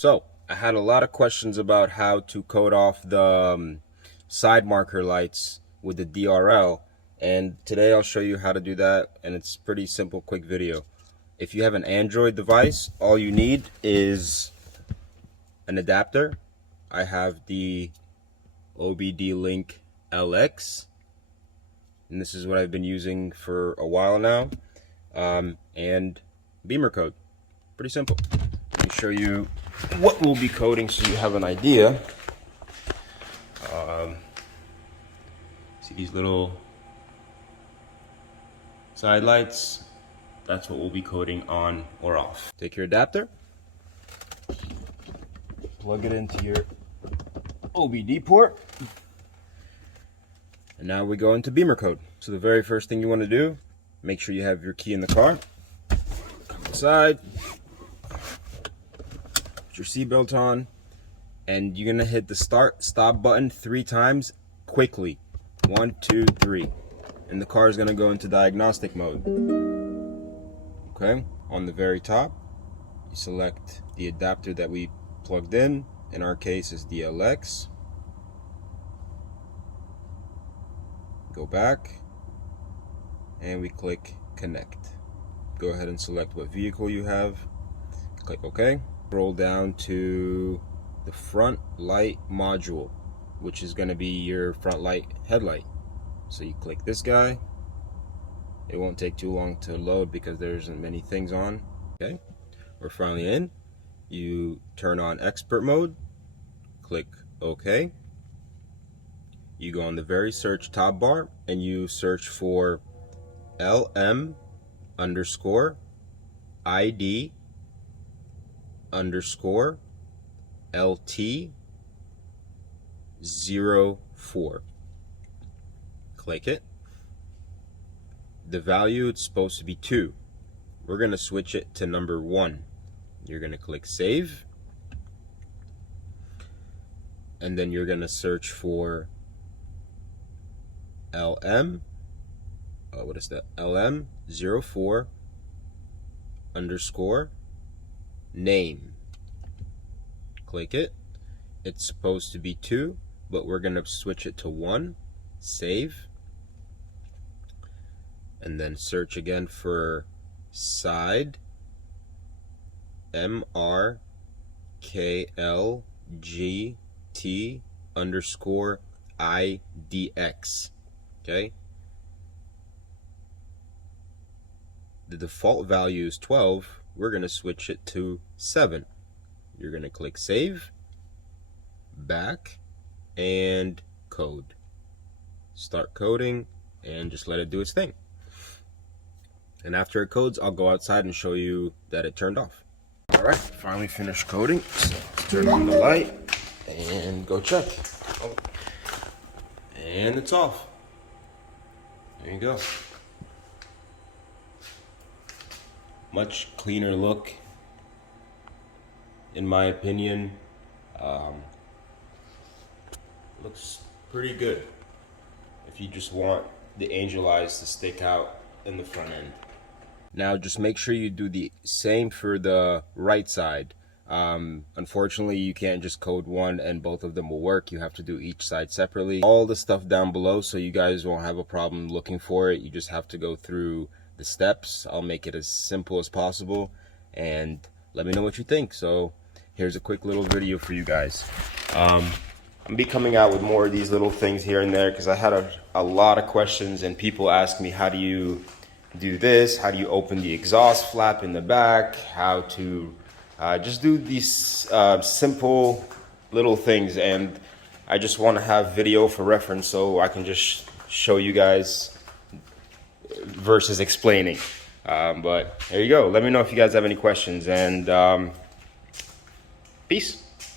So I had a lot of questions about how to code off the side marker lights with the DRL, and today I'll show you how to do that, and it's pretty simple, quick video. If you have an Android device, all you need is an adapter. I have the OBD Link LX, and this is what I've been using for a while now, and Bimmercode. Pretty simple. Let me show you what we'll be coding so you have an idea. See these little side lights? That's what we'll be coding on or off. Take your adapter, plug it into your OBD port, and now we go into Bimmercode. So the very first thing you want to do, make sure you have your key in the car. Come inside, put your seatbelt on, and you're gonna hit the stop button 3 times quickly. 1, 2, 3, and the car is gonna go into diagnostic mode. Okay, on the very top, you select the adapter that we plugged in our case is the LX. Go back, and we click connect. Go ahead and select what vehicle you have, click OK. Roll down to the front light module, which is going to be your front light headlight. So you click this guy. It won't take too long to load because there isn't many things on. Okay, we're finally in. You turn on expert mode, click OK. You go on the very search top bar and you search for LM_ID_LT04. Click it. The value it's supposed to be 2. We're going to switch it to number 1. You're going to click save, and then you're going to search for LM04_name. Click it. It's supposed to be 2, but we're going to switch it to 1. Save, and then search again for side MRKLGT_IDX. Okay, the default value is 12. We're going to switch it to 7. You're going to click save, back, and code. Start coding and just let it do its thing. And after it codes, I'll go outside and show you that it turned off. Alright, finally finished coding. So let's turn on the light and go check. Oh. And it's off. There you go. Much cleaner look, in my opinion. Looks pretty good if you just want the angel eyes to stick out in the front end. Now just make sure you do the same for the right side. Unfortunately, you can't just code one and both of them will work. You have to do each side separately. All the stuff down below so you guys won't have a problem looking for it. You just have to go through the steps. I'll make it as simple as possible, and let me know what you think. So here's a quick little video for you guys. I'm gonna be coming out with more of these little things here and there because I had a lot of questions, and people ask me, how do you do this? How do you open the exhaust flap in the back? How to just do these simple little things, and I just want to have video for reference so I can just show you guys versus explaining. But there you go. Let me know if you guys have any questions, and peace.